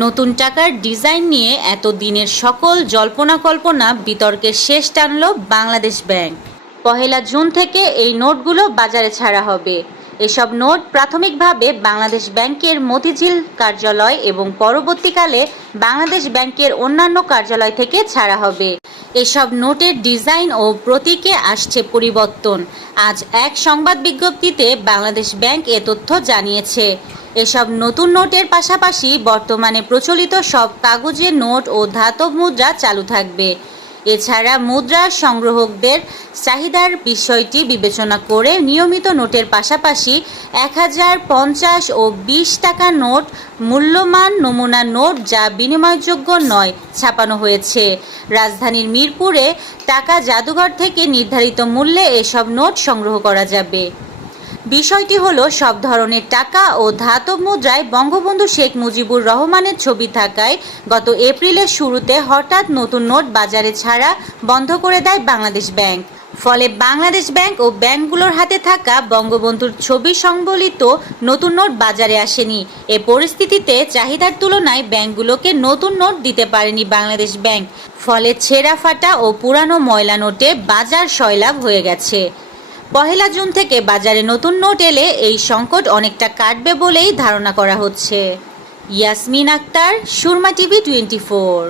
নতুন টাকার ডিজাইন নিয়ে এতদিনের সকল জল্পনা কল্পনা বিতর্কের শেষ টানল বাংলাদেশ ব্যাংক। ১ জুন থেকে এই নোটগুলো বাজারে ছাড়া হবে। এসব নোট প্রাথমিকভাবে বাংলাদেশ ব্যাংকের মতিঝিল কার্যালয় এবং পরবর্তীকালে বাংলাদেশ ব্যাংকের অন্যান্য কার্যালয় থেকে ছাড়া হবে। এসব নোটের ডিজাইন ও প্রতীকে আসছে পরিবর্তন। আজ এক সংবাদ বিজ্ঞপ্তিতে বাংলাদেশ ব্যাংক এ তথ্য জানিয়েছে। এসব নতুন নোটের পাশাপাশি বর্তমানে প্রচলিত সব কাগজের নোট ও ধাতব মুদ্রা চালু থাকবে। এছাড়া মুদ্রা সংগ্রাহকদের চাহিদার বিষয়টি বিবেচনা করে নিয়মিত নোটের পাশাপাশি ১০০০, ৫০ ও ২০ টাকার নোট মূল্যমান নমুনা নোট যা বিনিময়যোগ্য নয় ছাপানো হয়েছে। রাজধানীর মিরপুরে টাকা জাদুঘর থেকে নির্ধারিত মূল্যে এসব নোট সংগ্রহ করা যাবে। বিষয়টি হলো, সব ধরনের টাকা ও ধাতব মুদ্রায় বঙ্গবন্ধু শেখ মুজিবুর রহমানের ছবি থাকায় গত এপ্রিলের শুরুতে হঠাৎ নতুন নোট বাজারে ছাড়া বন্ধ করে দেয় বাংলাদেশ ব্যাংক। ফলে বাংলাদেশ ব্যাংক ও ব্যাংকগুলোর হাতে থাকা বঙ্গবন্ধুর ছবি সংবলিত নতুন নোট বাজারে আসেনি। এ পরিস্থিতিতে চাহিদার তুলনায় ব্যাংকগুলোকে নতুন নোট দিতে পারেনি বাংলাদেশ ব্যাংক। ফলে ছেঁড়া ফাটা ও পুরানো ময়লা নোটে বাজার সয়লাব হয়ে গেছে। ১ জুন থেকে বাজারে নতুন নোট এলে এই সংকট অনেকটা কাটবে বলেই ধারণা করা হচ্ছে। ইয়াসমিন আক্তার, সুরমা টিভি 24।